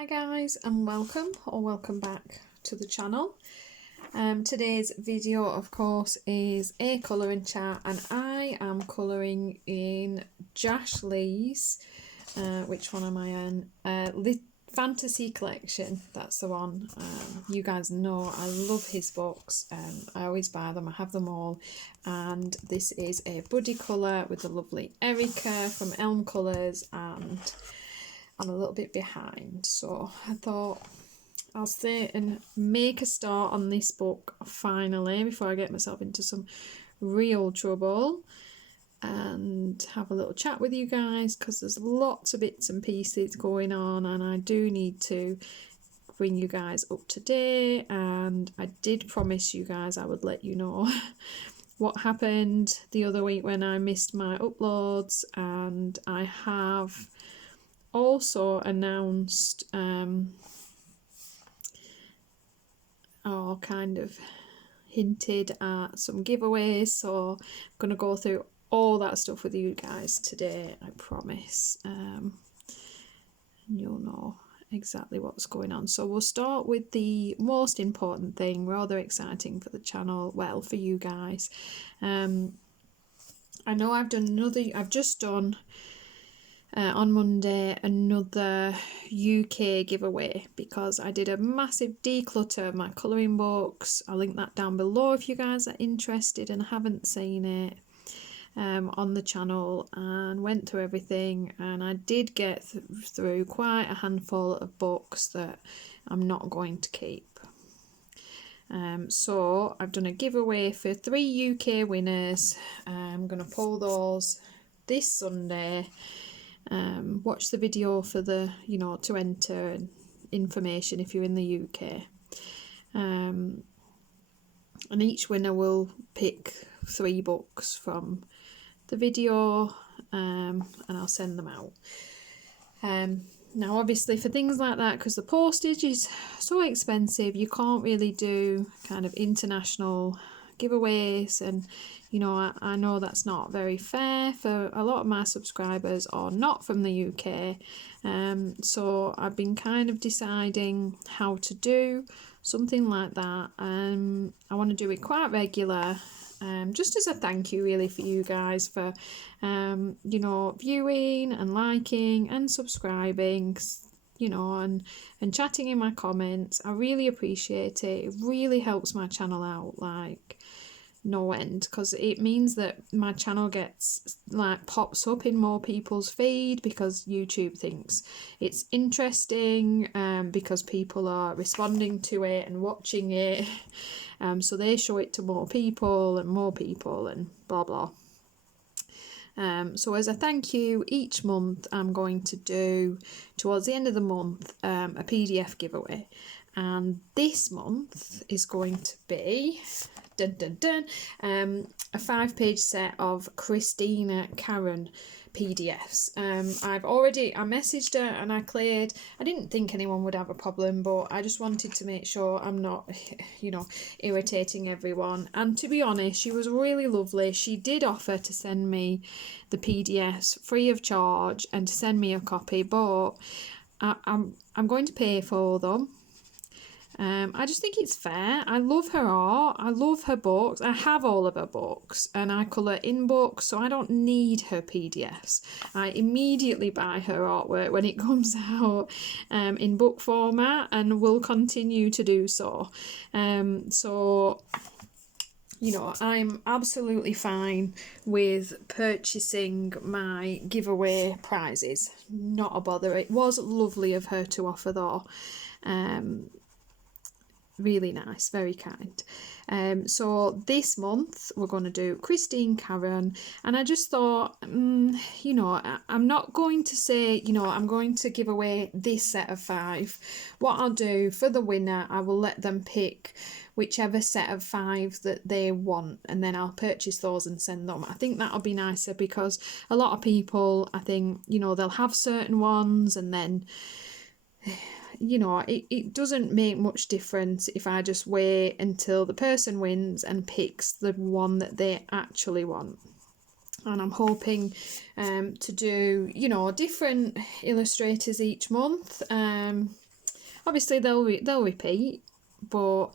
Hi guys, and welcome back to the channel. Today's video of course is a colouring chat, and I am colouring in Jash Lee's which one am I in? Fantasy collection. That's the one. You guys know I love his books. I always buy them, I have them all, and this is a buddy colour with the lovely Erica from Elm Colours, and I'm a little bit behind, so I thought I'll stay and make a start on this book finally before I get myself into some real trouble, and have a little chat with you guys, because there's lots of bits and pieces going on and I do need to bring you guys up to date. And I did promise you guys I would let you know what happened the other week when I missed my uploads, and I have also announced or kind of hinted at some giveaways, so I'm going to go through all that stuff with you guys today, I promise, and you'll know exactly what's going on. So we'll start with the most important thing, rather exciting for the channel, well, for you guys. I know I've just done on Monday another UK giveaway, because I did a massive declutter of my colouring books. I'll link that down below if you guys are interested and haven't seen it, on the channel, and went through everything, and I did get through quite a handful of books that I'm not going to keep. So I've done a giveaway for 3 UK winners. I'm going to pull those this Sunday. Watch the video for the, to enter information if you're in the UK. And each winner will pick 3 books from the video, and I'll send them out. Now obviously for things like that, because the postage is so expensive, you can't really do kind of international giveaways, and I know that's not very fair for a lot of my subscribers are not from the UK, so I've been kind of deciding how to do something like that. I want to do it quite regular, just as a thank you really for you guys for viewing and liking and subscribing, and chatting in my comments. I really appreciate it. It really helps my channel out like no end, because it means that my channel gets pops up in more people's feed, because YouTube thinks it's interesting, because people are responding to it and watching it, so they show it to more people and blah blah. So as a thank you, each month I'm going to do, towards the end of the month, a PDF giveaway, and this month is going to be a 5-page set of Christina Karen PDFs. I messaged her and I cleared. I didn't think anyone would have a problem, but I just wanted to make sure I'm not irritating everyone. And to be honest, she was really lovely. She did offer to send me the PDFs free of charge and to send me a copy, but I'm going to pay for them. I just think it's fair. I love her art, I love her books, I have all of her books, and I colour in books, so I don't need her PDFs. I immediately buy her artwork when it comes out in book format, and will continue to do so. So I'm absolutely fine with purchasing my giveaway prizes, not a bother. It was lovely of her to offer though. Really nice, very kind. So this month we're going to do Christine Karen, and I just thought, I'm not going to say, I'm going to give away this set of 5. What I'll do for the winner, I will let them pick whichever set of 5 that they want, and then I'll purchase those and send them. I think that'll be nicer, because a lot of people, I think, they'll have certain ones, and then it doesn't make much difference if I just wait until the person wins and picks the one that they actually want. And I'm hoping to do different illustrators each month, obviously they'll repeat, but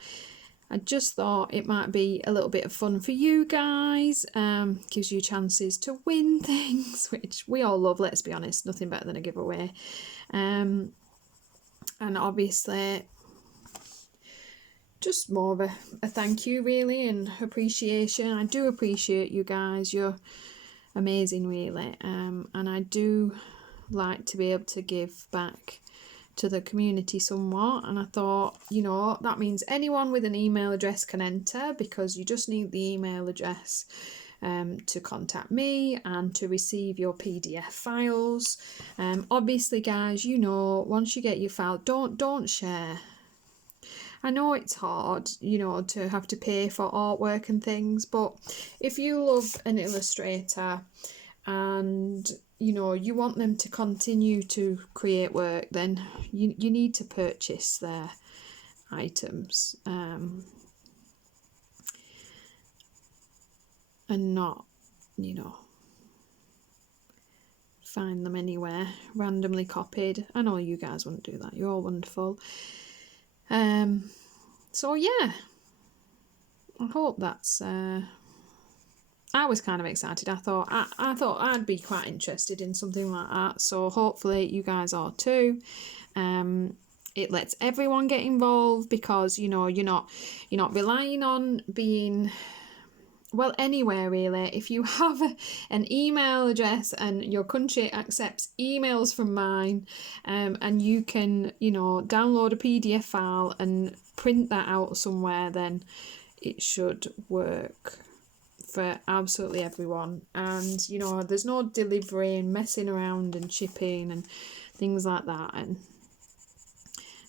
I just thought it might be a little bit of fun for you guys. Gives you chances to win things, which we all love, let's be honest. Nothing better than a giveaway. And obviously just more of a thank you really, and appreciation. I do appreciate you guys. You're amazing really. And I do like to be able to give back to the community somewhat, and I thought, you know, that means anyone with an email address can enter, because you just need the email address to contact me and to receive your PDF files. Obviously guys, you know, once you get your file, don't share. I know it's hard, you know, to have to pay for artwork and things, but if you love an illustrator and you know you want them to continue to create work, then you need to purchase their items, and not, you know, find them anywhere randomly copied. I know you guys wouldn't do that, you're all wonderful. So yeah, I hope that's I was kind of excited. I thought I'd be quite interested in something like that, so hopefully you guys are too. It lets everyone get involved, because you know you're not relying on being, well, anywhere really. If you have an email address and your country accepts emails from mine, and you can, you know, download a PDF file and print that out somewhere, then it should work for absolutely everyone. And you know, there's no delivery and messing around and shipping and things like that, and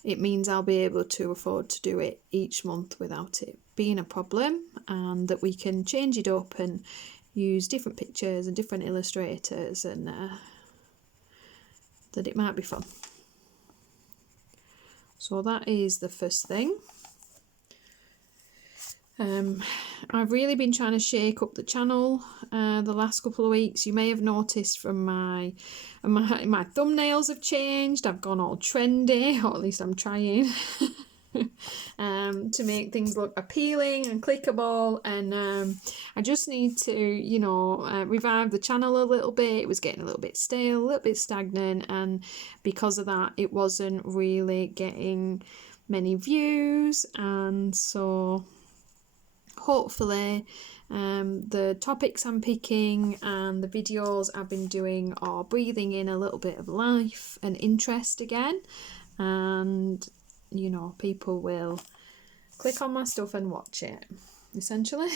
it means I'll be able to afford to do it each month without it being a problem, and that we can change it up and use different pictures and different illustrators, and that it might be fun. So that is the first thing. I've really been trying to shake up the channel the last couple of weeks. You may have noticed from my thumbnails have changed. I've gone all trendy, or at least I'm trying to make things look appealing and clickable, and I just need to, you know, revive the channel a little bit. It was getting a little bit stale, a little bit stagnant, and because of that it wasn't really getting many views. And so hopefully the topics I'm picking and the videos I've been doing are breathing in a little bit of life and interest again, and you know, people will click on my stuff and watch it, essentially.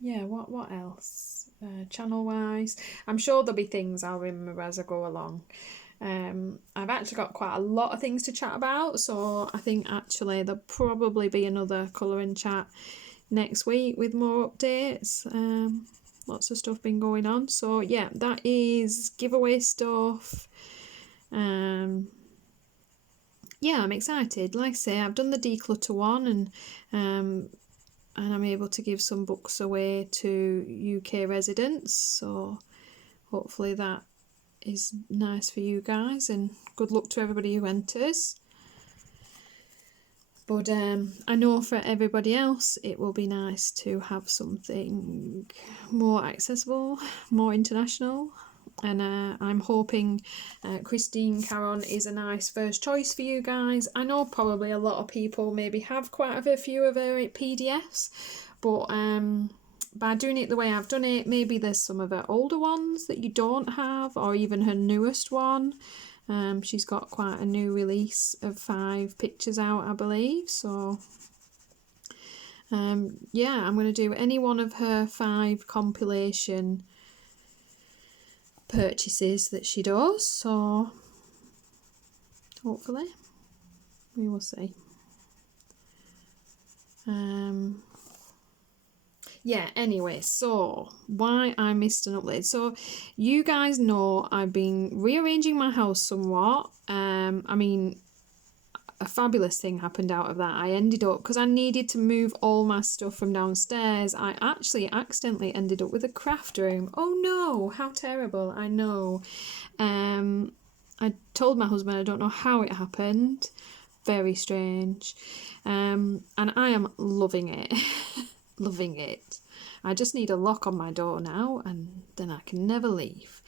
Yeah, what else? Channel wise, I'm sure there'll be things I'll remember as I go along. I've actually got quite a lot of things to chat about, so I think actually there'll probably be another colouring chat next week with more updates. Lots of stuff been going on, so yeah, that is giveaway stuff. Yeah, I'm excited. Like I say, I've done the declutter one, and I'm able to give some books away to UK residents, so hopefully that is nice for you guys, and good luck to everybody who enters. But I know for everybody else it will be nice to have something more accessible, more international, and I'm hoping Christine Caron is a nice first choice for you guys. I know probably a lot of people maybe have quite a few of her PDFs, but by doing it the way I've done it, maybe there's some of her older ones that you don't have, or even her newest one. She's got quite a new release of 5 pictures out, I believe, so yeah, I'm going to do any one of her 5 compilation purchases that she does, so hopefully we will see. Yeah, anyway, so why I missed an upload. So you guys know I've been rearranging my house somewhat. I mean, a fabulous thing happened out of that. I ended up, because I needed to move all my stuff from downstairs, I actually accidentally ended up with a craft room. Oh no, how terrible, I know. I told my husband I don't know how it happened. Very strange. And I am loving it. Loving it. I just need a lock on my door now, and then I can never leave.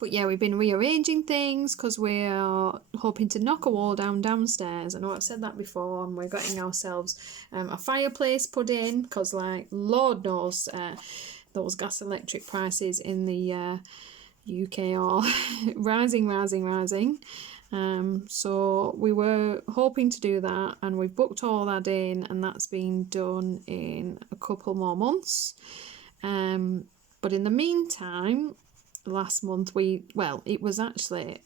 But yeah, we've been rearranging things because we're hoping to knock a wall down downstairs. I know I've said that before, and we're getting ourselves a fireplace put in because, like, Lord knows, those gas electric prices in the UK are rising. So we were hoping to do that, and we've booked all that in, and that's been done in a couple more months. But in the meantime, last month it was actually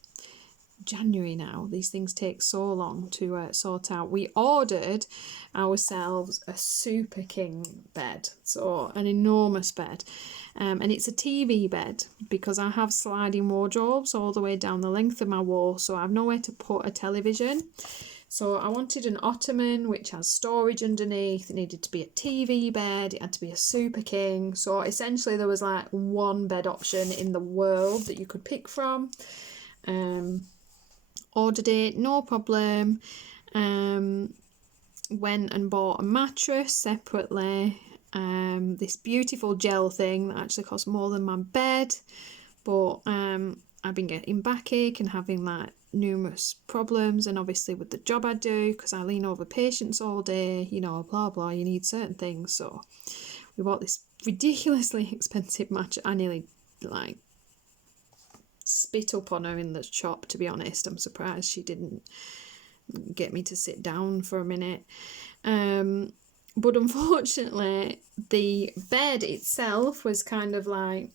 January now. These things take so long to sort out. We ordered ourselves a super king bed, so an enormous bed, and it's a TV bed because I have sliding wardrobes all the way down the length of my wall, so I have nowhere to put a television. So I wanted an ottoman which has storage underneath. It needed to be a TV bed. It had to be a super king. So essentially there was like one bed option in the world that you could pick from. Ordered it, no problem. Went and bought a mattress separately. This beautiful gel thing that actually cost more than my bed. But I've been getting backache and having like numerous problems, and obviously with the job I do, because I lean over patients all day, you know, blah blah, you need certain things. So we bought this ridiculously expensive mattress. I nearly like spit up on her in the shop, to be honest. I'm surprised she didn't get me to sit down for a minute. But unfortunately, the bed itself was kind of like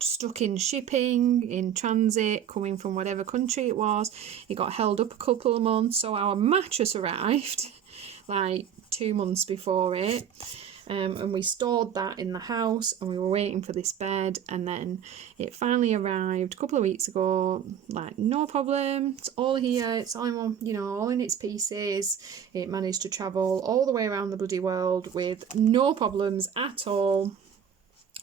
stuck in shipping, in transit, coming from whatever country it was. It got held up a couple of months, so our mattress arrived like 2 months before it. And we stored that in the house, and we were waiting for this bed, and then it finally arrived a couple of weeks ago. Like, no problem, it's all here, it's all in one, you know, all in its pieces. It managed to travel all the way around the bloody world with no problems at all.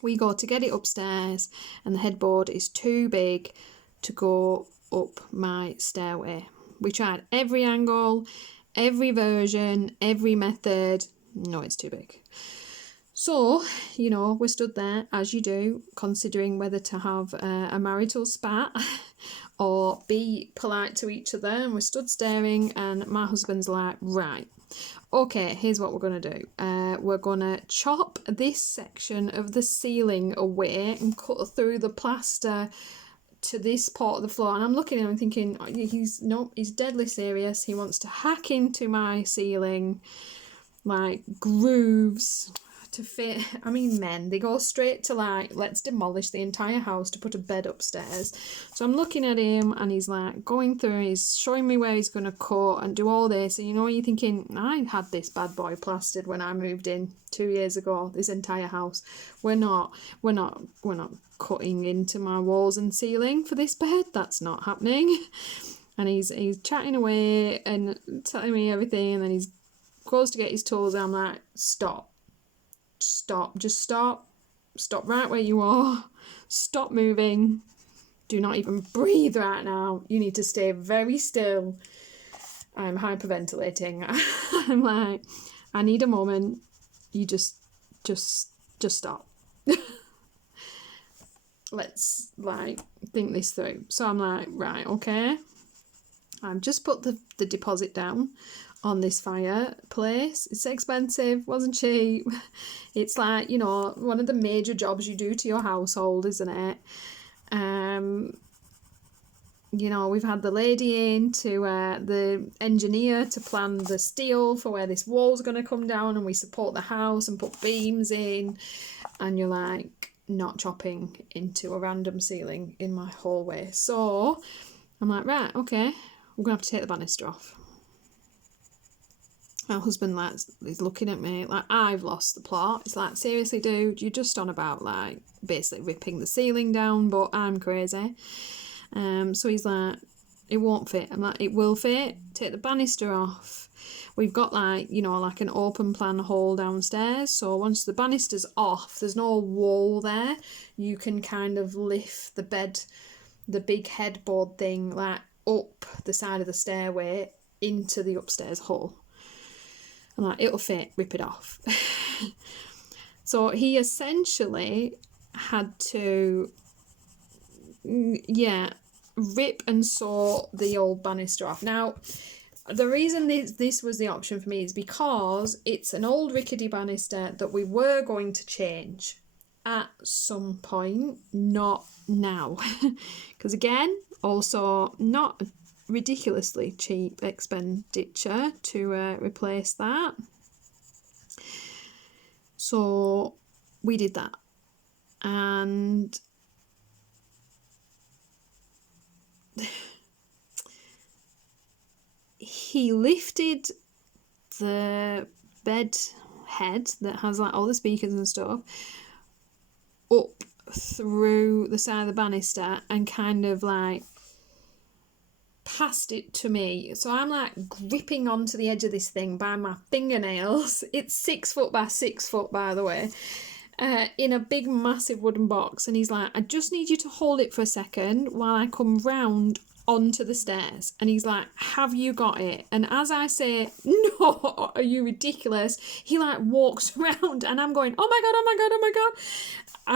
We go to get it upstairs, and the headboard is too big to go up my stairway. We tried every angle, every version, every method. No, it's too big. So, you know, we stood there, as you do, considering whether to have a marital spat or be polite to each other. And we stood staring, and my husband's like, right, okay, here's what we're going to do. We're going to chop this section of the ceiling away and cut through the plaster to this part of the floor. And I'm looking at him and thinking, he's deadly serious. He wants to hack into my ceiling, like grooves to fit. I mean, men, they go straight to like, let's demolish the entire house to put a bed upstairs. So I'm looking at him, and he's like going through, he's showing me where he's going to cut and do all this. And you know, you're thinking, I had this bad boy plastered when I moved in 2 years ago, this entire house. We're not cutting into my walls and ceiling for this bed. That's not happening. And he's chatting away and telling me everything, and then he's goes to get his tools, and I'm like, stop right where you are, stop moving, do not even breathe right now, you need to stay very still. I'm hyperventilating. I'm like, I need a moment, you just stop. Let's like think this through. So I'm like, right, okay, I've just put the deposit down on this fireplace. It's expensive, wasn't cheap. It's like, you know, one of the major jobs you do to your household, isn't it? You know, we've had the lady in to the engineer to plan the steel for where this wall's going to come down, and we support the house and put beams in, and you're like not chopping into a random ceiling in my hallway. So I'm like, right, okay, we're gonna have to take the banister off. My husband is looking at me like I've lost the plot. It's like, seriously, dude, you're just on about like basically ripping the ceiling down, but I'm crazy. So he's like, it won't fit. I'm like, it will fit. Take the banister off. We've got like, you know, like an open plan hall downstairs. So once the banister's off, there's no wall there. You can kind of lift the bed the big headboard thing like up the side of the stairway into the upstairs hall. I'm like, it'll fit, rip it off. So he essentially had to, rip and saw the old banister off. Now, the reason this was the option for me is because it's an old rickety banister that we were going to change at some point, not now. Because again, also not ridiculously cheap expenditure to replace that. So we did that, and he lifted the bed head that has like all the speakers and stuff up through the side of the banister and kind of like passed it to me. So I'm like gripping onto the edge of this thing by my fingernails. It's 6 foot by 6 foot, by the way, in a big massive wooden box. And he's like, I just need you to hold it for a second while I come round onto the stairs. And he's like, have you got it? And as I say, no, are you ridiculous? He like walks around and I'm going, oh my god, oh my god, oh my god,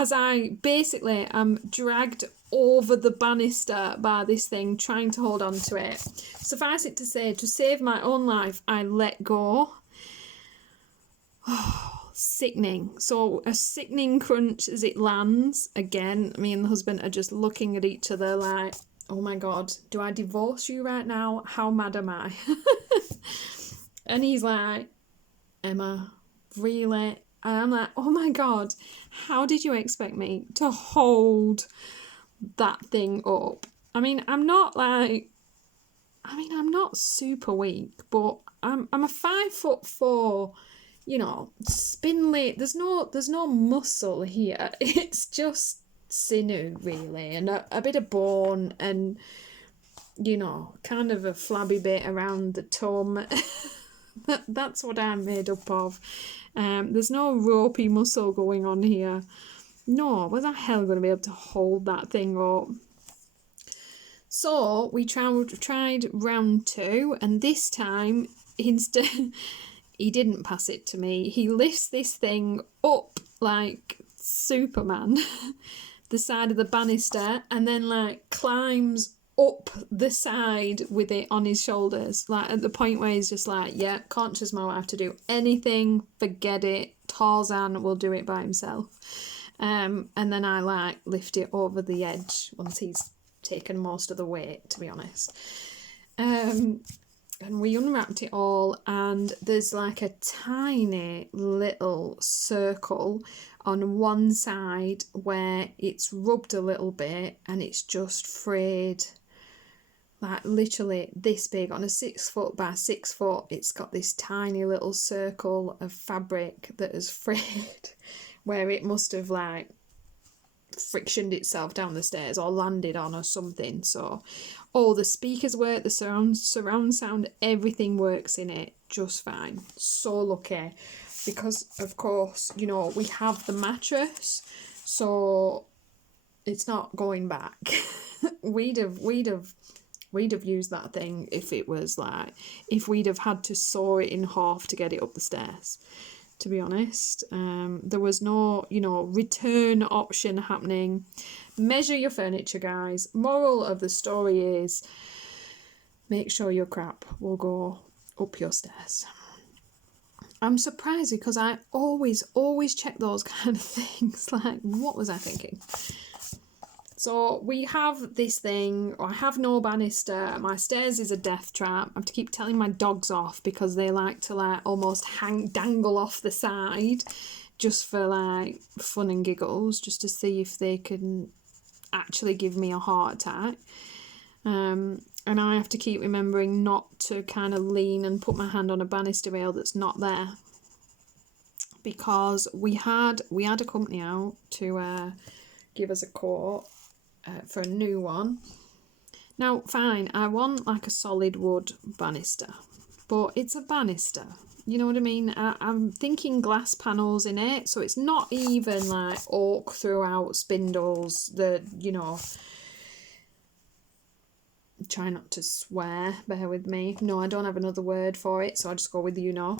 as I basically am dragged over the banister by this thing, trying to hold on to it. Suffice it to say, to save my own life, I let go. Oh, sickening. So a sickening crunch as it lands. Again, me and the husband are just looking at each other like, oh my god, do I divorce you right now? How mad am I? And he's like, Emma, really? And I'm like, oh my god, how did you expect me to hold that thing up? I'm not super weak, but I'm a 5'4", spindly. There's no muscle here. It's just sinew really, and a bit of bone, and kind of a flabby bit around the tum. That's what I'm made up of. There's no ropey muscle going on here. No, was the hell going to be able to hold that thing up? So we tried round 2, and this time instead he didn't pass it to me. He lifts this thing up like Superman, the side of the banister, and then like climbs up the side with it on his shoulders, like at the point where he's just like, yeah, can't trust my wife to do anything, forget it, Tarzan will do it by himself. And then I like lift it over the edge once he's taken most of the weight, to be honest. And we unwrapped it all, and there's like a tiny little circle on one side where it's rubbed a little bit and it's just frayed, like literally this big. On a 6 foot by 6 foot, it's got this tiny little circle of fabric that has frayed where it must have like frictioned itself down the stairs or landed on or something. So all the speakers work, the surround sound, everything works in it just fine. So lucky, because of course, we have the mattress, so it's not going back. we'd have used that thing if it was like, if we'd have had to saw it in half to get it up the stairs, to be honest. There was no return option happening. Measure your furniture, guys. Moral of the story is, make sure your crap will go up your stairs. I'm surprised because I always check those kind of things. Like, what was I thinking? So we have this thing. I have no banister. My stairs is a death trap. I have to keep telling my dogs off because they like to like almost dangle off the side just for like fun and giggles, just to see if they can actually give me a heart attack. And I have to keep remembering not to kind of lean and put my hand on a banister rail that's not there, because we had a company out to give us a quote for a new one. Now, fine, I want like a solid wood banister, but it's a banister. You know what I mean? I'm thinking glass panels in it, so it's not even like oak throughout spindles. try not to swear, bear with me. No, I don't have another word for it, so I'll just go with you know.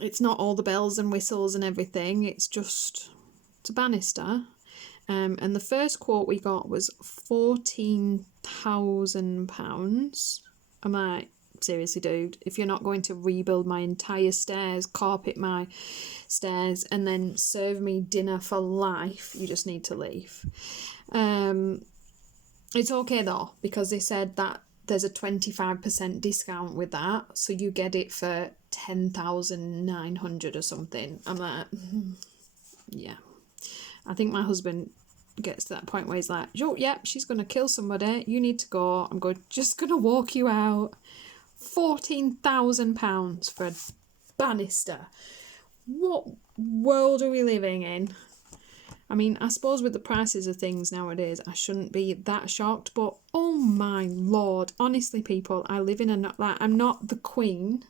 It's not all the bells and whistles and everything, it's a banister. And the first quote we got was £14,000. I'm like, seriously, dude, if you're not going to rebuild my entire stairs, carpet my stairs, and then serve me dinner for life, you just need to leave. It's okay though, because they said that there's a 25% discount with that, so you get it for 10,900 or something. I'm like, yeah. I think my husband gets to that point where he's like, oh, yep, she's going to kill somebody. You need to go. I'm just going to walk you out. £14,000 for a banister. What world are we living in? I mean, I suppose with the prices of things nowadays, I shouldn't be that shocked. But, oh my Lord. Honestly, people, I live in I'm not the queen.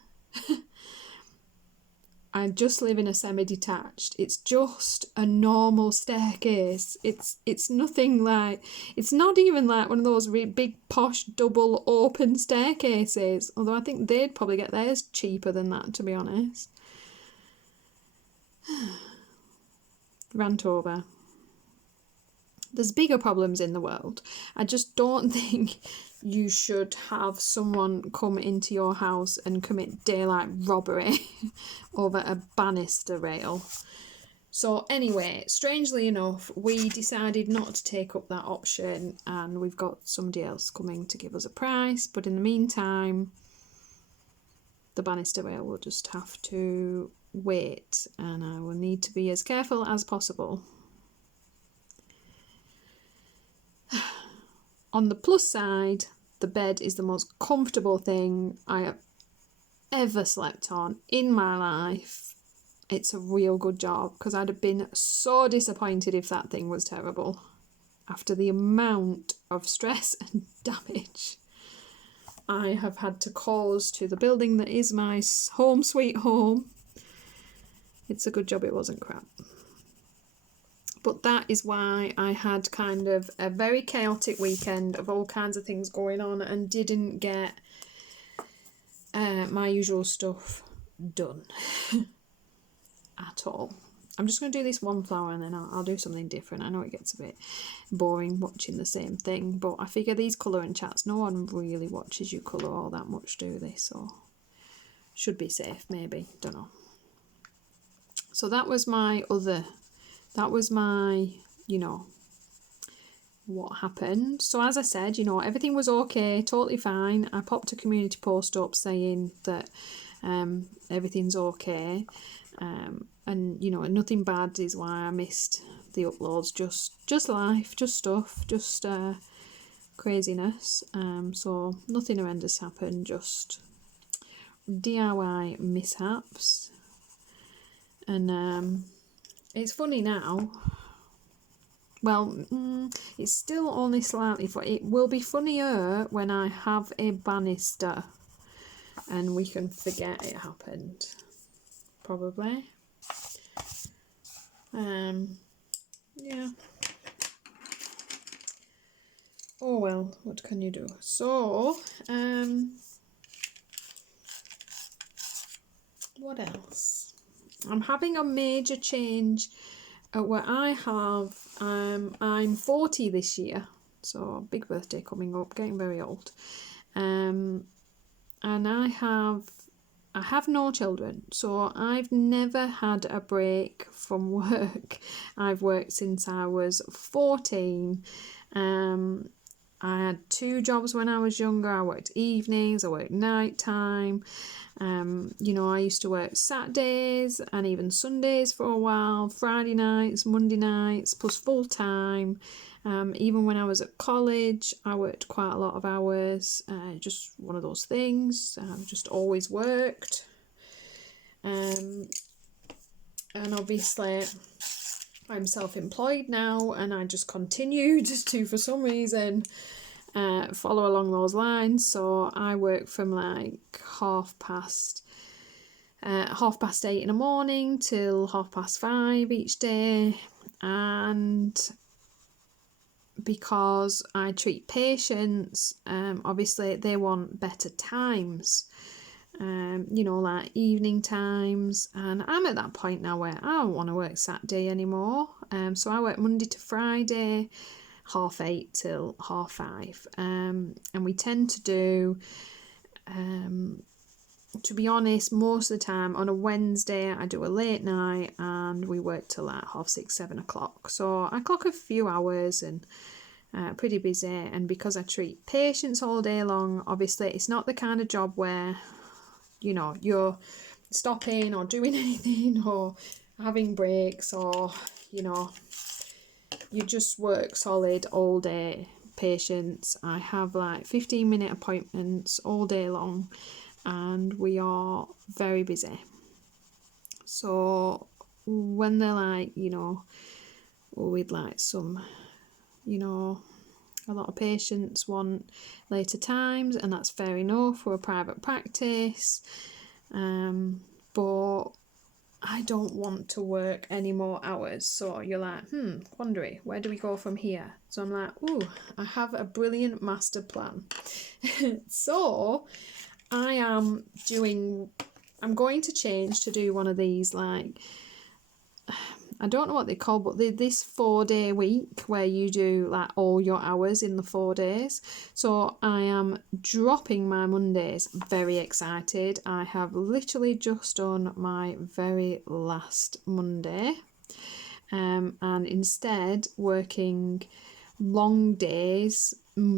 I just live in a semi-detached. It's just a normal staircase. It's nothing like... It's not even like one of those really big, posh, double open staircases. Although I think they'd probably get theirs cheaper than that, to be honest. Rant over. There's bigger problems in the world. I just don't think you should have someone come into your house and commit daylight robbery over a banister rail. So anyway, strangely enough, we decided not to take up that option, and we've got somebody else coming to give us a price. But in the meantime, the banister rail will just have to wait, and I will need to be as careful as possible. On the plus side, the bed is the most comfortable thing I have ever slept on in my life. It's a real good job, because I'd have been so disappointed if that thing was terrible after the amount of stress and damage I have had to cause to the building that is my home sweet home. It's a good job it wasn't crap. But that is why I had kind of a very chaotic weekend of all kinds of things going on and didn't get my usual stuff done at all. I'm just going to do this one flower and then I'll do something different. I know it gets a bit boring watching the same thing, but I figure these colouring chats, no one really watches you colour all that much, do they? So should be safe, maybe, don't know. So that was my, you know, what happened. So as I said, you know, everything was okay, totally fine. I popped a community post up saying that everything's okay. And, you know, nothing bad is why I missed the uploads. Just life, just stuff, just craziness. So nothing horrendous happened, just DIY mishaps. And it's funny now. Well, it's still only slightly funny. It will be funnier when I have a banister and we can forget it happened. Probably. Yeah. Oh well, what can you do? So, what else? I'm having a major change where I have, I'm 40 this year, so big birthday coming up, getting very old. And I have no children, so I've never had a break from work. I've worked since I was 14. I had 2 jobs when I was younger. I worked evenings, I worked night time. You know, I used to work Saturdays and even Sundays for a while, Friday nights, Monday nights, plus full time. Even when I was at college, I worked quite a lot of hours. Just one of those things. I've just always worked. And obviously I'm self-employed now, and I just continued to, for some reason, follow along those lines. So I work from like 8:30 in the morning till 5:30 each day, and because I treat patients, obviously they want better times, you know, like evening times, and I'm at that point now where I don't want to work Saturday anymore, so I work Monday to Friday, 8:30 till 5:30, and we tend to do, to be honest, most of the time on a Wednesday I do a late night and we work till like 6:30, 7 o'clock. So I clock a few hours and pretty busy. And because I treat patients all day long, obviously it's not the kind of job where, you know, you're stopping or doing anything or having breaks, or, you know, you just work solid all day. Patients, I have like 15-minute appointments all day long, and we are very busy. So when they're like, you know, with like some, you know, a lot of patients want later times, and that's fair enough, for a private practice, but I don't want to work any more hours. So you're like, Quandary, where do we go from here? So I'm like, I have a brilliant master plan. So I'm going to change to do one of these, like, I don't know what they call, but this 4-day week where you do like all your hours in the 4 days. So I am dropping my Mondays. Very excited. I have literally just done my very last Monday, and instead working long days,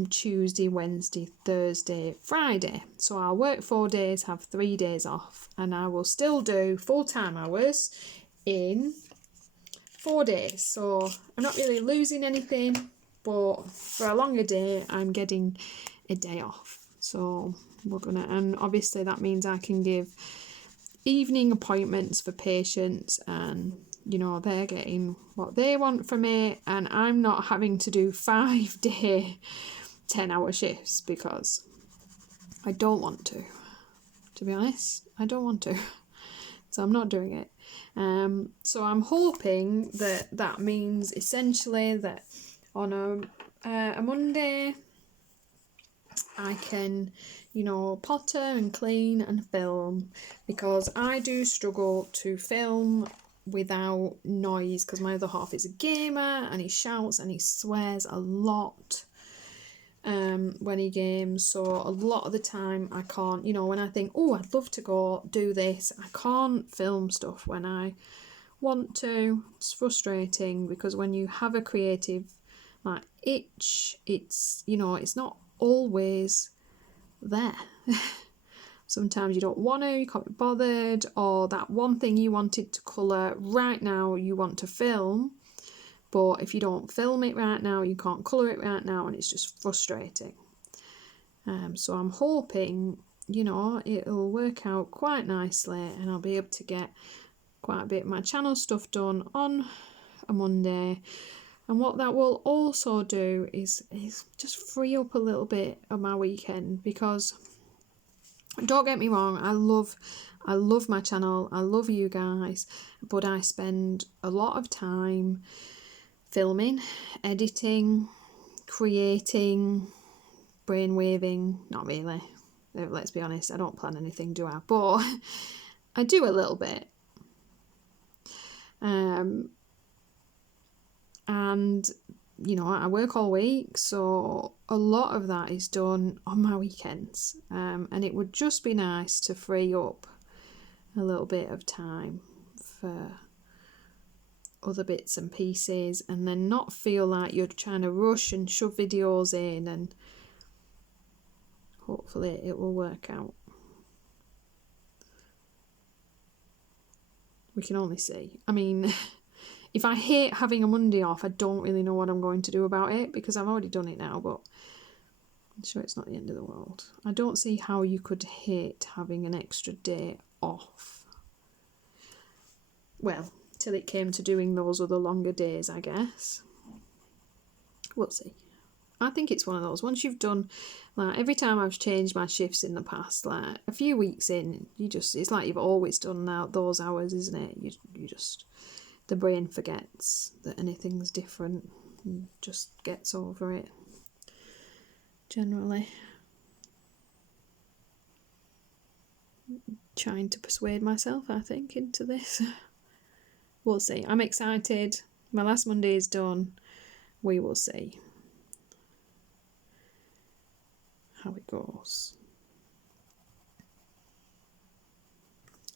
Tuesday, Wednesday, Thursday, Friday. So I'll work 4 days, have 3 days off, and I will still do full-time hours in 4 days. So I'm not really losing anything, but for a longer day I'm getting a day off. So we're gonna, and obviously that means I can give evening appointments for patients, and you know, they're getting what they want from me, and I'm not having to do 5-day 10-hour shifts, because I don't want to be honest. I don't want to. So I'm not doing it. So I'm hoping that means essentially that on a Monday I can, you know, potter and clean and film, because I do struggle to film without noise, because my other half is a gamer and he shouts and he swears a lot when he games. So a lot of the time I can't, you know, when I think, I'd love to go do this, I can't film stuff when I want to. It's frustrating, because when you have a creative like itch, it's, you know, it's not always there. Sometimes you don't want to, you can't be bothered, or that one thing you wanted to colour right now you want to film, but if you don't film it right now you can't colour it right now, and it's just frustrating. So I'm hoping, you know, it'll work out quite nicely and I'll be able to get quite a bit of my channel stuff done on a Monday. And what that will also do is just free up a little bit of my weekend, because don't get me wrong, I love my channel, I love you guys, but I spend a lot of time filming, editing, creating, brainwaving. Not really, let's be honest, I don't plan anything, do I? But I do a little bit. And you know, I work all week, so a lot of that is done on my weekends, and it would just be nice to free up a little bit of time for other bits and pieces, and then not feel like you're trying to rush and shove videos in, and hopefully it will work out. We can only see. I mean, if I hate having a Monday off, I don't really know what I'm going to do about it, because I've already done it now, but I'm sure it's not the end of the world. I don't see how you could hate having an extra day off. Well, till it came to doing those other longer days, I guess. We'll see. I think it's one of those, once you've done, like, every time I've changed my shifts in the past, like, a few weeks in, it's like you've always done those hours, isn't it? You just, the brain forgets that anything's different. and just gets over it generally. Trying to persuade myself, I think, into this. We'll see. I'm excited. My last Monday is done. We will see how it goes.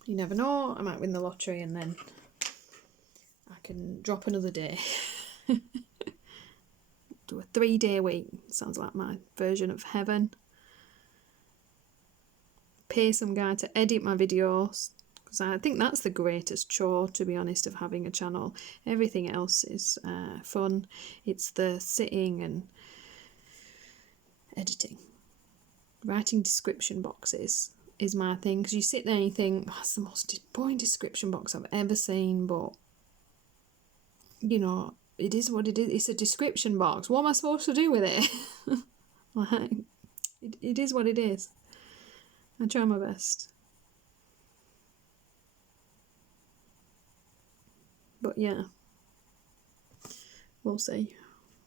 You never know, I might win the lottery and then I can drop another day. Do a 3-day week. Sounds like my version of heaven. Pay some guy to edit my videos, because I think that's the greatest chore, to be honest, of having a channel. Everything else is fun. It's the sitting and editing. Writing description boxes is my thing, because you sit there and you think, that's the most boring description box I've ever seen, but you know, it is what it is. It's a description box. What am I supposed to do with it? Like, it is what it is. I try my best. But yeah, we'll see.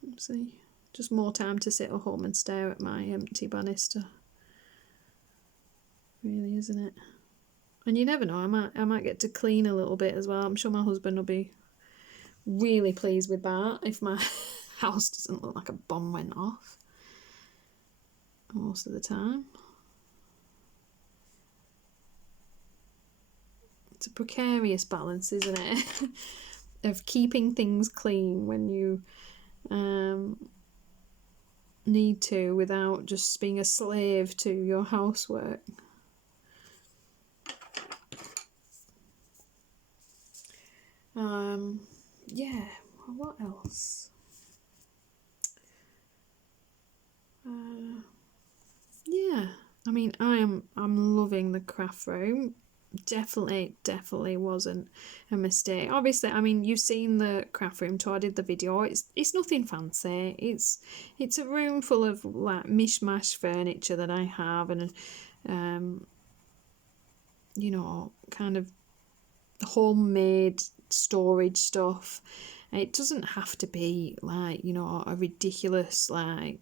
We'll see. Just more time to sit at home and stare at my empty banister. Really, isn't it? And you never know, I might get to clean a little bit as well. I'm sure my husband will be really pleased with that if my house doesn't look like a bomb went off most of the time. It's a precarious balance, isn't it? Of keeping things clean when you need to, without just being a slave to your housework. Yeah, what else? Yeah, I mean, I'm loving the craft room. Definitely wasn't a mistake. Obviously, I mean, you've seen the craft room tour. I did the video. It's nothing fancy. It's a room full of like mishmash furniture that I have, and you know, kind of homemade storage stuff. It doesn't have to be like, you know, a ridiculous like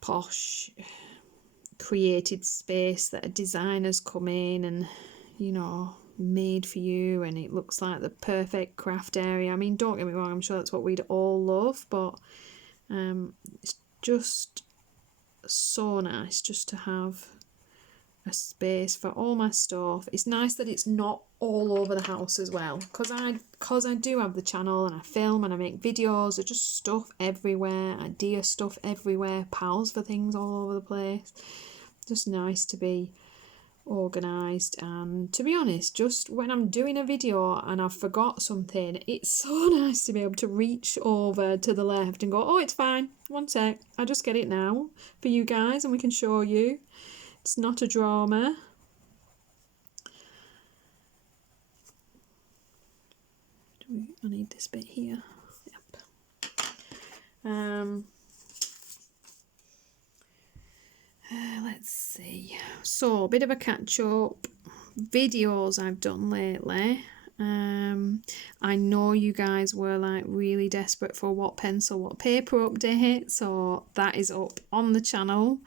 posh created space that a designer's come in and, you know, made for you, and it looks like the perfect craft area. I mean, don't get me wrong, I'm sure that's what we'd all love, but it's just so nice just to have a space for all my stuff. It's nice that it's not all over the house as well, because I do have the channel and I film and I make videos. There's just stuff everywhere, idea stuff everywhere, piles for things all over the place. Just nice to be organised. And to be honest, just when I'm doing a video and I've forgot something, it's so nice to be able to reach over to the left and go, oh, it's fine, one sec, I'll just get it now for you guys and we can show you. It's not a drama. I need this bit here. Yep. Let's see. So, a bit of a catch up. Videos I've done lately. I know you guys were like really desperate for what pencil, what paper update, so that is up on the channel.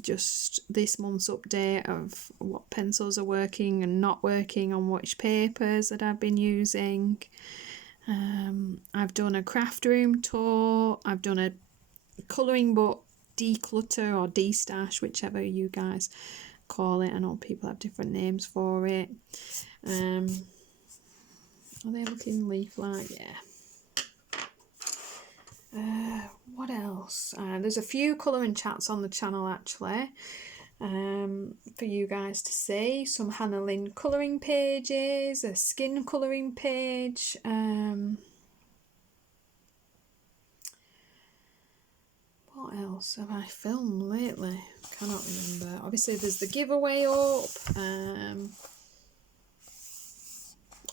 Just this month's update of what pencils are working and not working on which papers that I've been using. I've done a craft room tour. I've done a colouring book declutter or de-stash, whichever you guys call it. I know people have different names for it. Are they looking leaf-like? Yeah. What else? There's a few colouring chats on the channel actually, for you guys to see. Some Hannah Lynn colouring pages, a skin colouring page. What else have I filmed lately? Cannot remember. Obviously there's the giveaway up.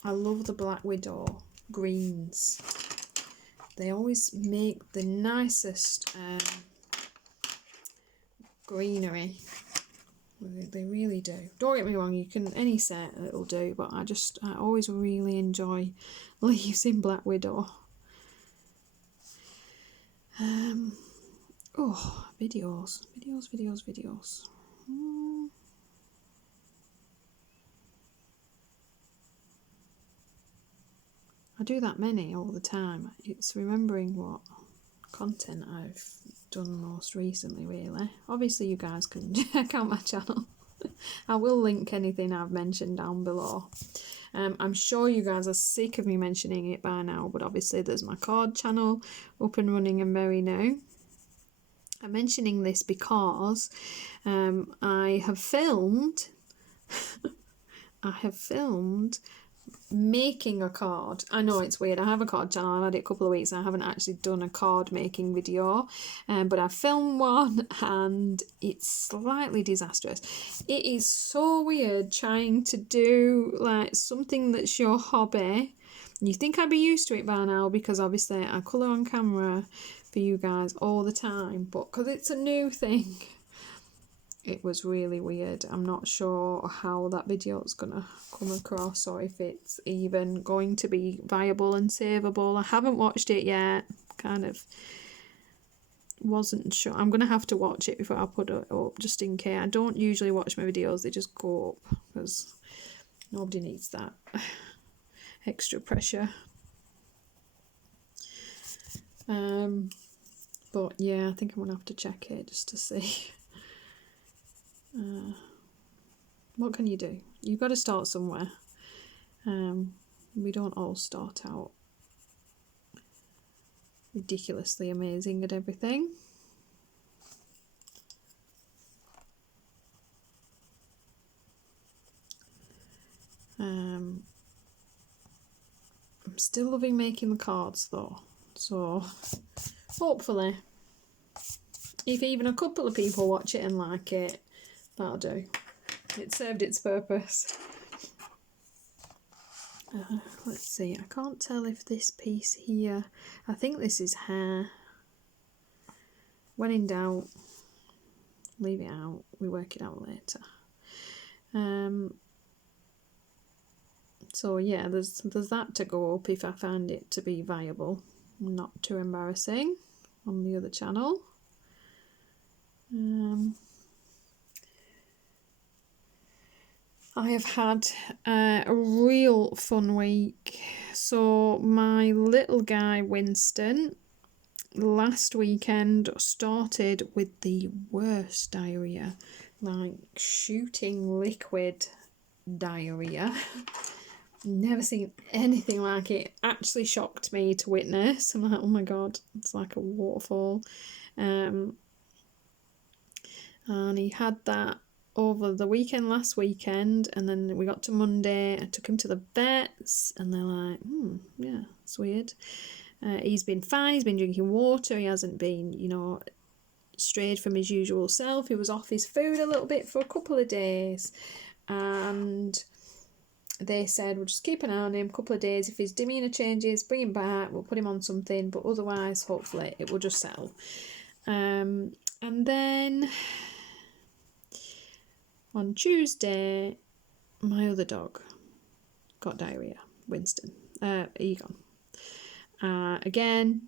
I love the Black Widow greens. They always make the nicest greenery. They really do. Don't get me wrong, you can any set it'll do, but I always really enjoy leaves in Black Widow. Oh, videos. I do that many all the time. It's remembering what content I've done most recently, really. Obviously, you guys can check out my channel. I will link anything I've mentioned down below. I'm sure you guys are sick of me mentioning it by now, but obviously there's my card channel up and running and very new. I'm mentioning this because I have filmed making a card. I know it's weird. I have a card channel. I've had it a couple of weeks and I haven't actually done a card making video, but I filmed one and it's slightly disastrous. It is so weird trying to do like something that's your hobby. You think I'd be used to it by now because obviously I colour on camera for you guys all the time, but because it's a new thing, it was really weird. I'm not sure how that video is going to come across or if it's even going to be viable and savable. I haven't watched it yet. Kind of wasn't sure. I'm going to have to watch it before I put it up just in case. I don't usually watch my videos. They just go up because nobody needs that extra pressure. But yeah, I think I'm going to have to check it just to see. What can you do? You've got to start somewhere. We don't all start out ridiculously amazing at everything. I'm still loving making the cards though, so hopefully if even a couple of people watch it and like it, that'll do. It served its purpose. Let's see, I can't tell if this piece here, I think this is hair. When in doubt, leave it out, we work it out later. So yeah, there's that to go up if I find it to be viable, not too embarrassing on the other channel. I have had a real fun week. So my little guy Winston last weekend started with the worst diarrhea, like shooting liquid diarrhea. Never seen anything like it. Actually shocked me to witness. I'm like, oh my god, it's like a waterfall. And he had that over the weekend last weekend, and then we got to Monday. I took him to the vets, and they're like, yeah, it's weird. He's been fine. He's been drinking water. He hasn't been, strayed from his usual self. He was off his food a little bit for a couple of days, and they said we'll just keep an eye on him a couple of days. If his demeanour changes, bring him back, we'll put him on something, but otherwise hopefully it will just settle. And then on Tuesday my other dog got diarrhea, Winston, Egon. Again,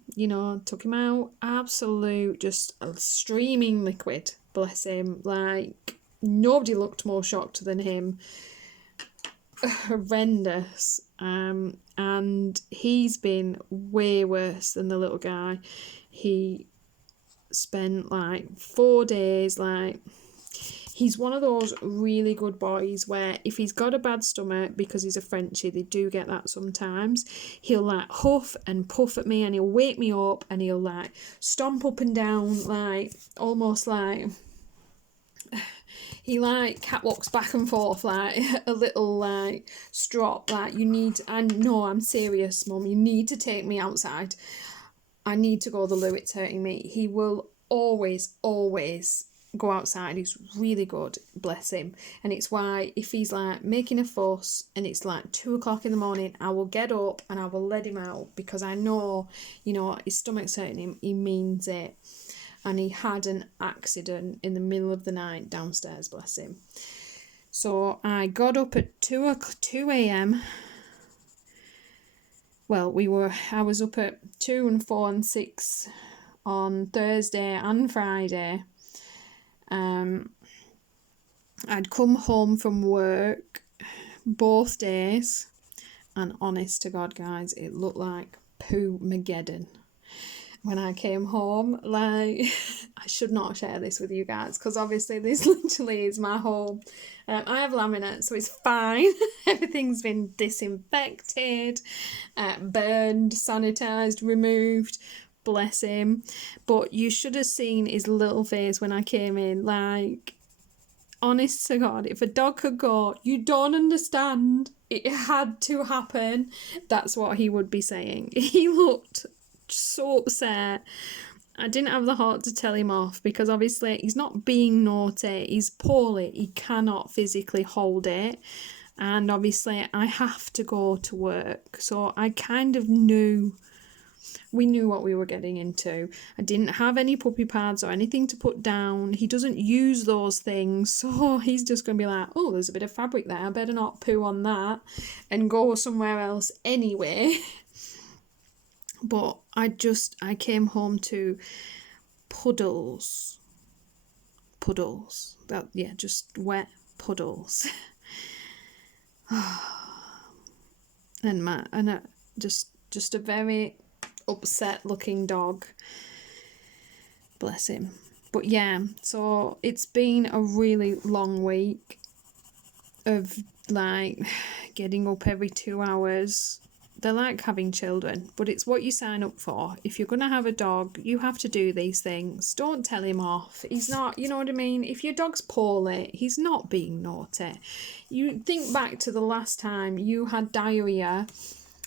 took him out, absolute just a streaming liquid, bless him, like nobody looked more shocked than him. Horrendous. And he's been way worse than the little guy. He spent like 4 days, like he's one of those really good boys where if he's got a bad stomach, because he's a Frenchie, they do get that sometimes, he'll like huff and puff at me and he'll wake me up and he'll like stomp up and down, like almost like he like catwalks back and forth like a little like strop, like I'm serious, Mum, you need to take me outside, I need to go to the loo, it's hurting me. He will always go outside. He's really good, bless him. And it's why if he's like making a fuss and it's like 2 o'clock in the morning, I will get up and I will let him out, because I know, his stomach's hurting him, he means it. And he had an accident in the middle of the night downstairs, bless him. So I got up at 2 a.m. Well, I was up at 2 and 4 and 6 on Thursday and Friday. I'd come home from work both days, and honest to God, guys, it looked like poo-mageddon when I came home. Like, I should not share this with you guys, because obviously this literally is my home. I have laminate, so it's fine. Everything's been disinfected, burned, sanitised, removed. Bless him. But you should have seen his little face when I came in. Like, honest to God, if a dog could go, "You don't understand, it had to happen," that's what he would be saying. He looked so upset. I didn't have the heart to tell him off, because obviously he's not being naughty, he's poorly, he cannot physically hold it, and obviously I have to go to work, so I kind of knew, we knew what we were getting into. I didn't have any puppy pads or anything to put down. He doesn't use those things, so he's just going to be like, "Oh, there's a bit of fabric there, I better not poo on that," and go somewhere else anyway. But I came home to puddles, just wet puddles. And just a very upset looking dog, bless him. But yeah, so it's been a really long week of like getting up every 2 hours. They're like having children, but it's what you sign up for. If you're going to have a dog, you have to do these things. Don't tell him off. He's not, you know what I mean? If your dog's poorly, he's not being naughty. You think back to the last time you had diarrhea,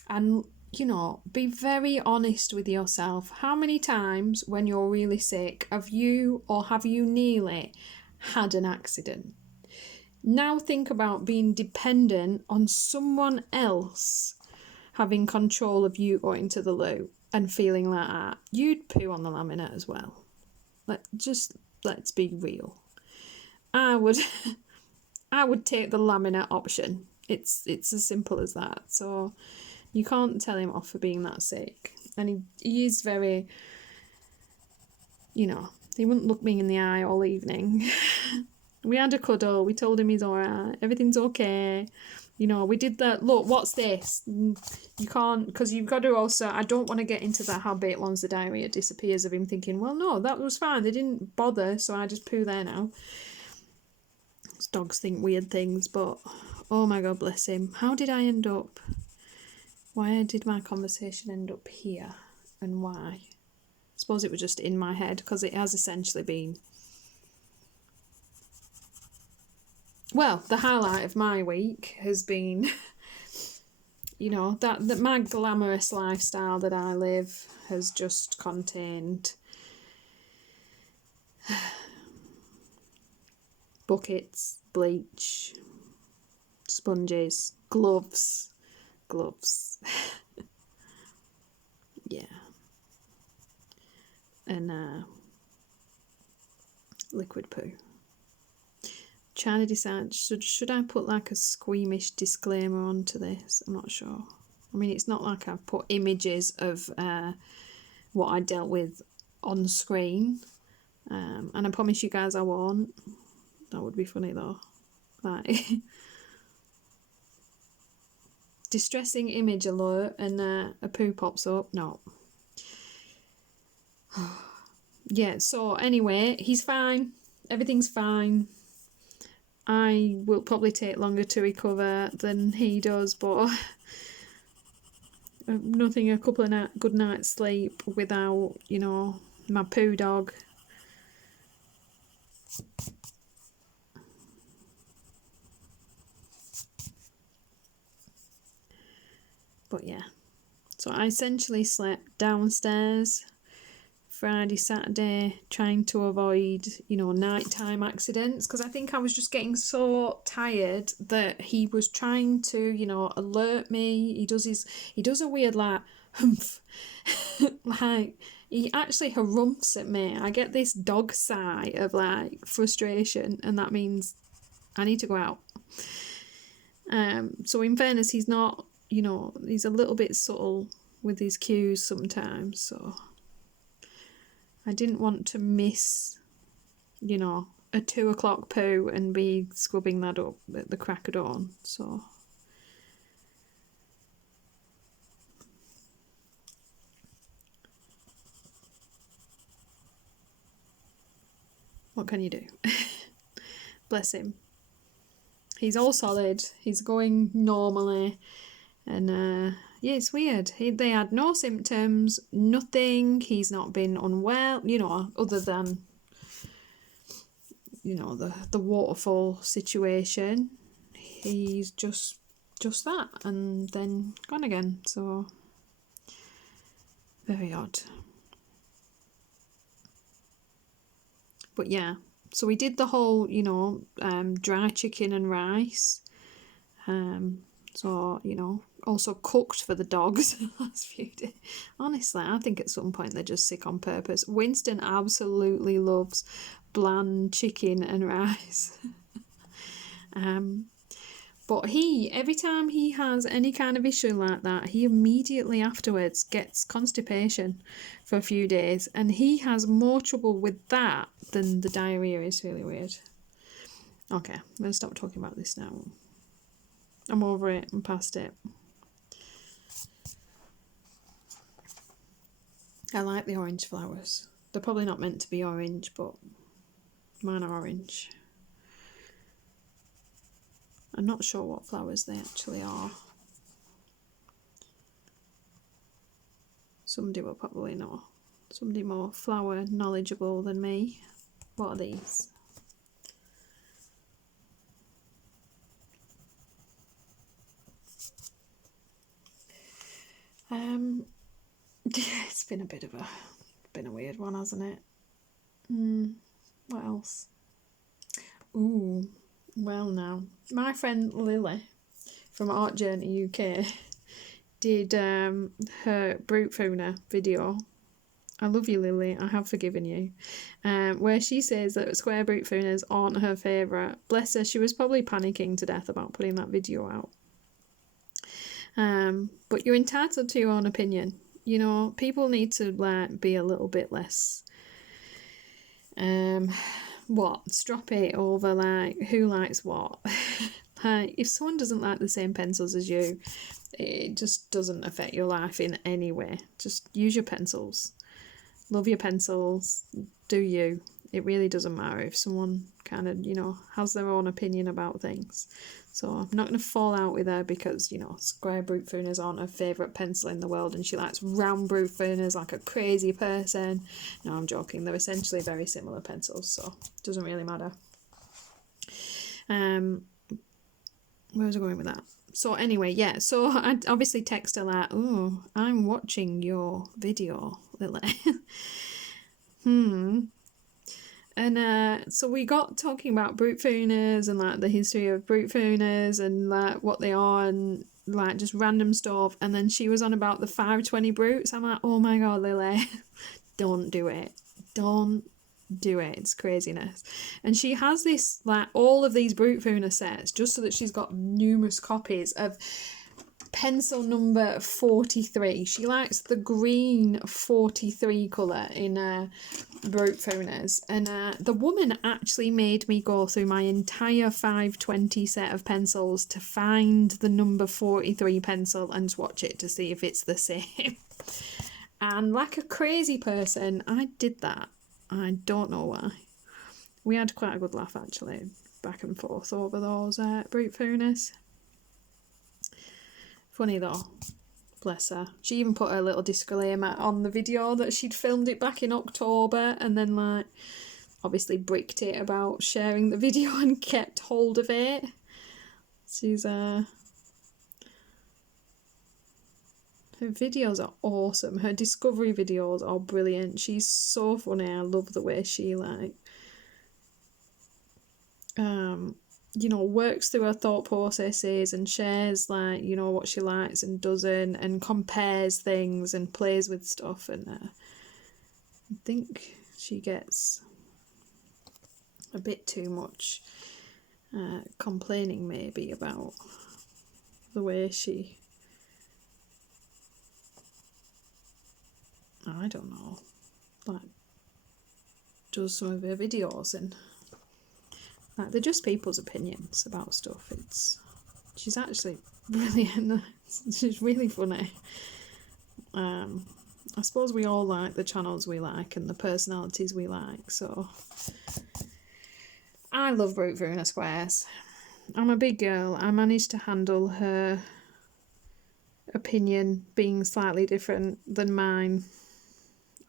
and, you know, be very honest with yourself. How many times when you're really sick have you nearly had an accident? Now think about being dependent on someone else having control of you going to the loo and feeling like that. You'd poo on the laminate as well. Let's be real. I would take the laminate option. It's as simple as that. So you can't tell him off for being that sick. And he is very, you know, he wouldn't look me in the eye all evening. We had a cuddle, we told him he's alright, everything's okay. You know, we did that, "Look, what's this?" You can't, because you've got to also, I don't want to get into that habit once the diarrhea disappears of him thinking, "Well, no, that was fine, they didn't bother, so I just poo there now." Dogs think weird things, but oh my God, bless him. Why did my conversation end up here, and why? I suppose it was just in my head, because it has essentially been, well, the highlight of my week has been, you know, that my glamorous lifestyle that I live has just contained buckets, bleach, sponges, gloves. Yeah. And liquid poo. Trying to decide, should I put like a squeamish disclaimer onto this? I'm not sure. I mean, it's not like I've put images of what I dealt with on screen, and I promise you guys I won't. That would be funny though. Like, distressing image alert, and a poo pops up. No. Yeah, so anyway, he's fine. Everything's fine. I will probably take longer to recover than he does, but nothing a couple of good nights sleep without, you know, my poo dog. But yeah, so I essentially slept downstairs Friday, Saturday, trying to avoid, you know, nighttime accidents, because I think I was just getting so tired that he was trying to, you know, alert me. He does a weird like humph, like he actually harumphs at me. I get this dog sigh of like frustration, and that means I need to go out. So in fairness, he's not, you know, he's a little bit subtle with his cues sometimes, so I didn't want to miss, you know, a 2 o'clock poo and be scrubbing that up at the crack of dawn. So what can you do? Bless him. He's all solid. He's going normally. And yeah, it's weird. They had no symptoms, nothing. He's not been unwell, you know, other than, you know, the waterfall situation. He's just that, and then gone again. So very odd. But yeah, so we did the whole, you know, dry chicken and rice. So, you know, also cooked for the dogs the last few days. Honestly, I think at some point they're just sick on purpose. Winston absolutely loves bland chicken and rice. But every time he has any kind of issue like that, he immediately afterwards gets constipation for a few days. And he has more trouble with that than the diarrhea. Is really weird. Okay, I'm going to stop talking about this now. I'm over it. I'm past it. I like the orange flowers. They're probably not meant to be orange, but mine are orange. I'm not sure what flowers they actually are. Somebody will probably know. Somebody more flower knowledgeable than me. What are these? It's been a weird one, hasn't it? What else? Ooh, well now. My friend Lily from Art Journey UK did her brutfuner video. I love you, Lily. I have forgiven you. Where she says that square brutfuners aren't her favourite. Bless her, she was probably panicking to death about putting that video out. But you're entitled to your own opinion. You know, people need to be a little bit less stroppy over who likes what. If someone doesn't like the same pencils as you, it just doesn't affect your life in any way. Just use your pencils. Love your pencils. Do you. It really doesn't matter if someone kind of, you know, has their own opinion about things. So I'm not going to fall out with her because, you know, square brutfuners aren't her favourite pencil in the world and she likes round brutfuners like a crazy person. No, I'm joking. They're essentially very similar pencils, so it doesn't really matter. Where was I going with that? So anyway, yeah, so I obviously text her like, oh, I'm watching your video, Lily. And so we got talking about brutfuners and like the history of brutfuners and like what they are and like just random stuff. And then she was on about the 520 brutes. I'm like, oh my god, Lily, don't do it. Don't do it. It's craziness. And she has this like all of these brutfuner sets just so that she's got numerous copies of pencil number 43. She likes the green 43 colour in brutfuners, and the woman actually made me go through my entire 520 set of pencils to find the number 43 pencil and swatch it to see if it's the same. And like a crazy person, I did that. I don't know why. We had quite a good laugh actually, back and forth over those brutfuners. Funny though, bless her. She even put a little disclaimer on the video that she'd filmed it back in October and then like obviously bricked it about sharing the video and kept hold of it. She's her videos are awesome. Her discovery videos are brilliant. She's so funny. I love the way she you know, works through her thought processes and shares like, you know, what she likes and doesn't and compares things and plays with stuff. And I think she gets a bit too much complaining maybe about the way she, I don't know, like does some of her videos, and like, they're just people's opinions about stuff. She's actually brilliant. She's really funny. I suppose we all like the channels we like and the personalities we like, so I love brutfuner squares. I'm a big girl. I managed to handle her opinion being slightly different than mine.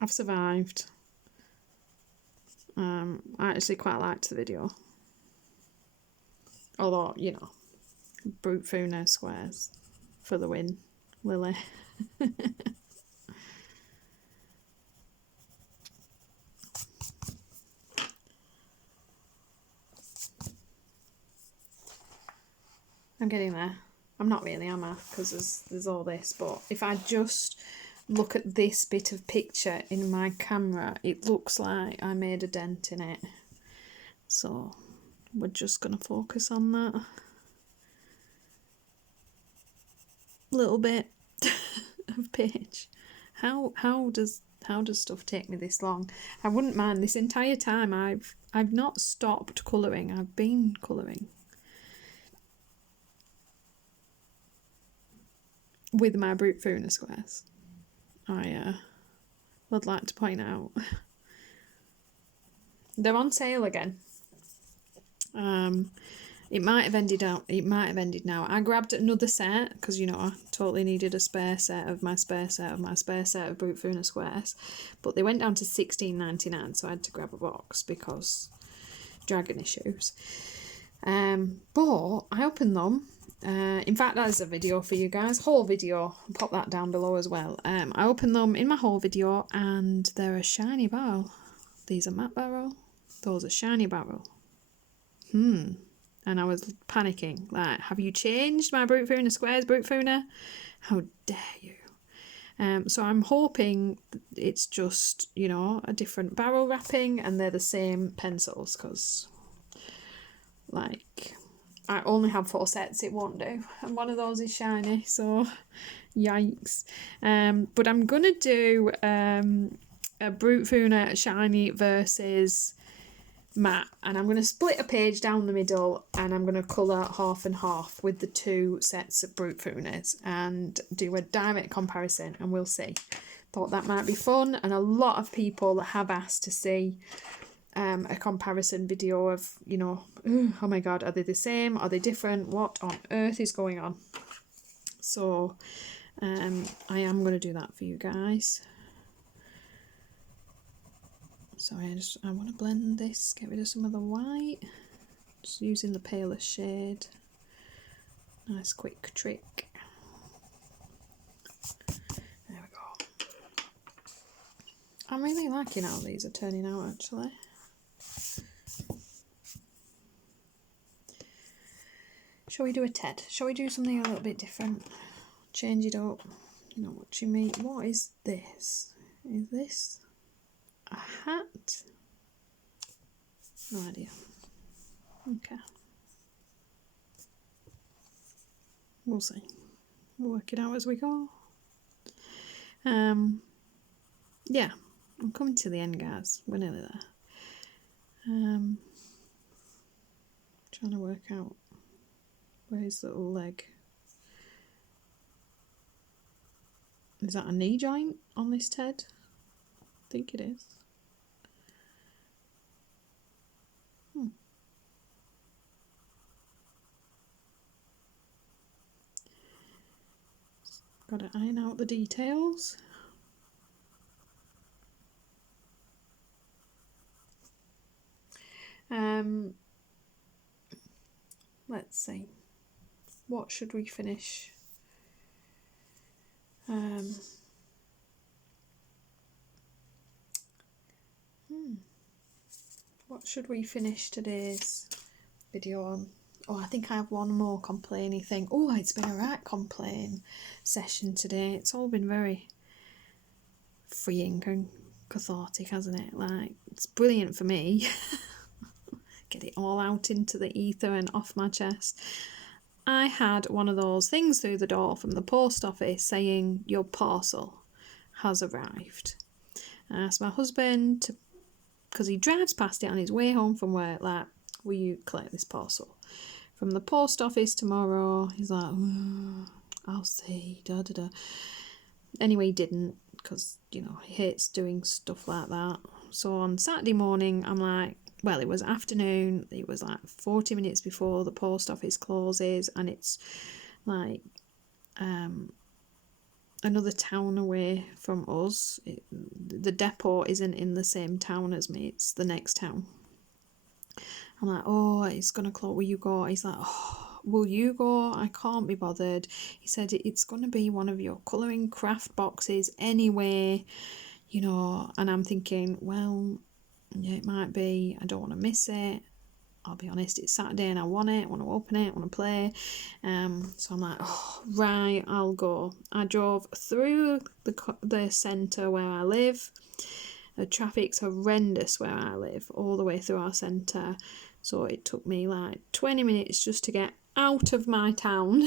I've survived. I actually quite liked the video. Although, you know, brutfuner squares for the win, Lily. I'm getting there. I'm not really, am I? Because there's all this. But if I just look at this bit of picture in my camera, it looks like I made a dent in it. So we're just going to focus on that. Little bit of page. How does stuff take me this long? I wouldn't mind. This entire time I've not stopped colouring. I've been colouring with my brutfuner squares. I would like to point out they're on sale again. It might have ended now. I grabbed another set because, you know, I totally needed a spare set of my spare set of brutfuner squares, but they went down to $16.99, so I had to grab a box because dragon issues. But I opened them. In fact, that is a video for you guys, whole video. I'll pop that down below as well. I opened them in my whole video, and they're a shiny barrel. These are matte barrel. Those are shiny barrel. And I was panicking, like, have you changed my brutfuner squares, brutfuner? How dare you? So I'm hoping it's just, you know, a different barrel wrapping and they're the same pencils, because, like, I only have 4 sets, it won't do. And one of those is shiny, so yikes. But I'm going to do a brutfuner shiny versus matte, and I'm going to split a page down the middle, and I'm going to colour half and half with the 2 sets of brutfuners and do a direct comparison, and we'll see. Thought that might be fun, and a lot of people have asked to see a comparison video of, you know, oh my god, are they the same, are they different, what on earth is going on? So I am going to do that for you guys. So I want to blend this, get rid of some of the white, just using the palest shade. Nice quick trick. There we go. I'm really liking how these are turning out, actually. Shall we do a TED? Shall we do something a little bit different? Change it up. You know what you mean. What is this? Is this a hat? No idea. Okay. We'll see. We'll work it out as we go. Yeah, I'm coming to the end, guys. We're nearly there. Trying to work out where his little leg. Is that a knee joint on this TED? I think it is. Got to iron out the details. Let's see. What should we finish? What should we finish today's video on? Oh, I think I have one more complainy thing. Oh, it's been a right complain session today. It's all been very freeing and cathartic, hasn't it? Like, it's brilliant for me. Get it all out into the ether and off my chest. I had one of those things through the door from the post office saying your parcel has arrived. I asked my husband to because he drives past it on his way home from work, like, will you collect this parcel from the post office tomorrow? He's like, I'll see, da da da. Anyway, he didn't, because, you know, he hates doing stuff like that. So on Saturday morning, I'm like, well, it was afternoon, it was like 40 minutes before the post office closes, and it's like another town away from us. The depot isn't in the same town as me, it's the next town. I'm like, oh, it's going to close, will you go? He's like, oh, will you go? I can't be bothered. He said, it's going to be one of your colouring craft boxes anyway, you know. And I'm thinking, well, yeah, it might be. I don't want to miss it. I'll be honest, it's Saturday and I want it. I want to open it. I want to play. So I'm like, oh, right, I'll go. I drove through the centre where I live. The traffic's horrendous where I live, all the way through our centre. So it took me like 20 minutes just to get out of my town.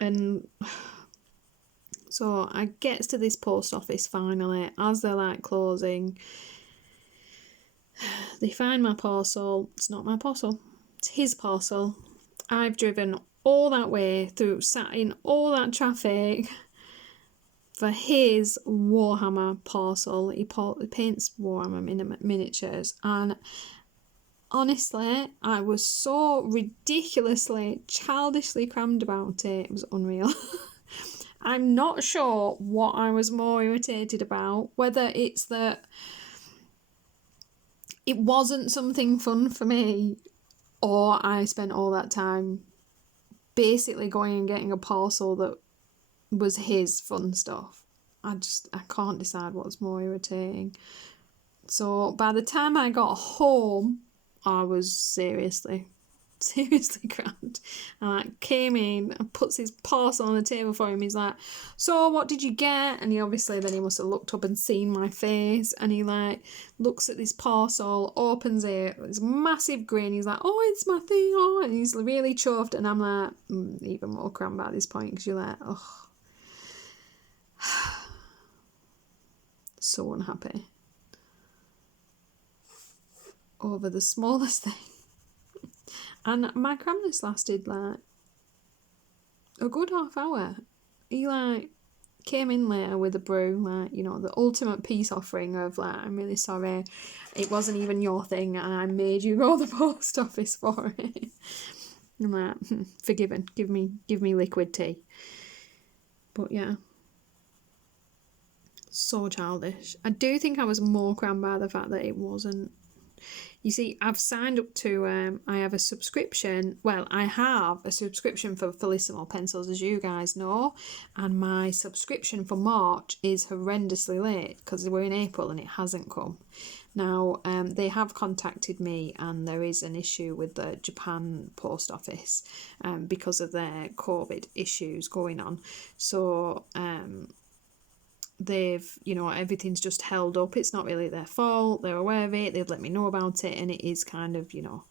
And so I get to this post office finally, as they're like closing. They find my parcel. It's not my parcel, it's his parcel. I've driven all that way through, sat in all that traffic for his Warhammer parcel. He paints Warhammer miniatures, and honestly, I was so ridiculously, childishly crammed about it. It was unreal. I'm not sure what I was more irritated about, whether it's that it wasn't something fun for me, or I spent all that time basically going and getting a parcel that was his fun stuff. I can't decide what's more irritating. So by the time I got home, I was seriously crammed. And I came in and puts his parcel on the table for him. He's like, so what did you get? And he must have looked up and seen my face, and he like looks at this parcel, opens it, this massive grin. He's like, oh, it's my thing, oh, and he's really chuffed. And I'm like, even more crammed at this point, because you're like, oh, so unhappy over the smallest thing. And my cramness lasted like a good half hour. He like came in later with a brew, like, you know, the ultimate peace offering of like, I'm really sorry, it wasn't even your thing and I made you go to the post office for it. I'm like, forgiven, give me liquid tea. But yeah, so childish. I do think I was more crammed by the fact that it wasn't. You see, I've signed up to, I have a subscription. Well, I have a subscription for Bellissimo pencils, as you guys know. And my subscription for March is horrendously late because we're in April and it hasn't come. Now, they have contacted me and there is an issue with the Japan post office because of their COVID issues going on. So, they've, you know, everything's just held up. It's not really their fault. They're aware of it. They've let me know about it, and it is kind of, you know,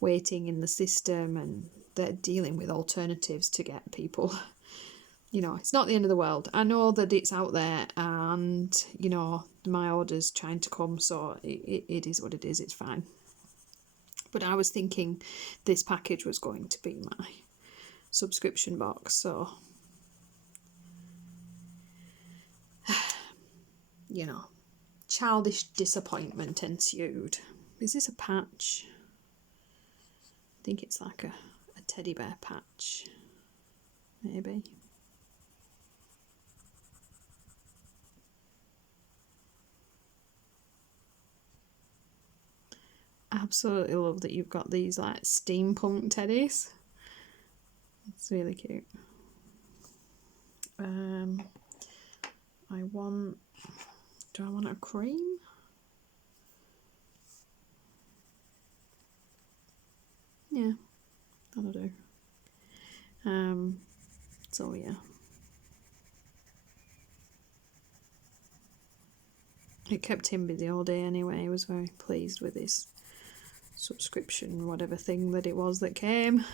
waiting in the system, and they're dealing with alternatives to get people. You know, it's not the end of the world. I know that it's out there, and, you know, my order's trying to come, so it is what it is. It's fine. But I was thinking this package was going to be my subscription box, so you know, childish disappointment ensued. Is this a patch? I think it's like a teddy bear patch. Maybe. Absolutely love that you've got these like steampunk teddies. It's really cute. Do I want a cream? Yeah, that'll do. So yeah. It kept him busy all day anyway. He was very pleased with his subscription, whatever thing that it was that came.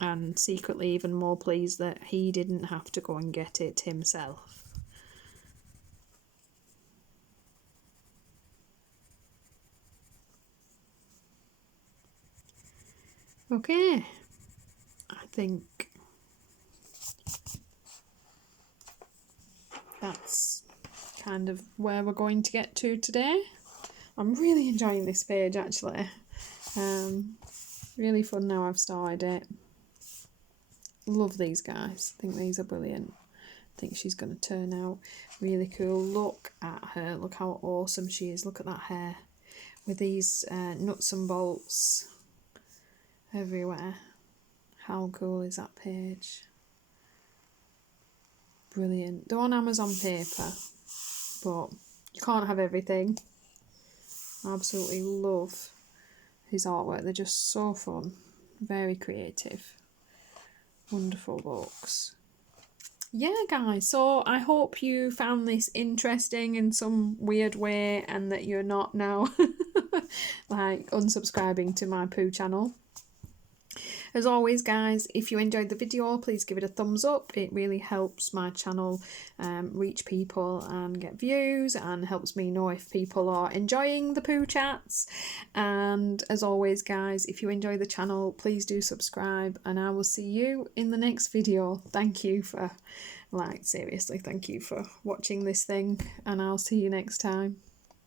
And secretly even more pleased that he didn't have to go and get it himself. Okay, I think that's kind of where we're going to get to today. I'm really enjoying this page actually. Really fun now I've started it. Love these guys. I think these are brilliant. I think she's going to turn out really cool. Look at her. Look how awesome she is. Look at that hair with these nuts and bolts everywhere. How cool is that page? Brilliant. They're on Amazon paper, but you can't have everything. I absolutely love his artwork. They're just so fun. Very creative. Wonderful books. Yeah, guys, so I hope you found this interesting in some weird way and that you're not now like unsubscribing to my poo channel. As always, guys, if you enjoyed the video, please give it a thumbs up. It really helps my channel reach people and get views, and helps me know if people are enjoying the poo chats. And as always, guys, if you enjoy the channel, please do subscribe, and I will see you in the next video. Thank you for, like, seriously, thank you for watching this thing, and I'll see you next time.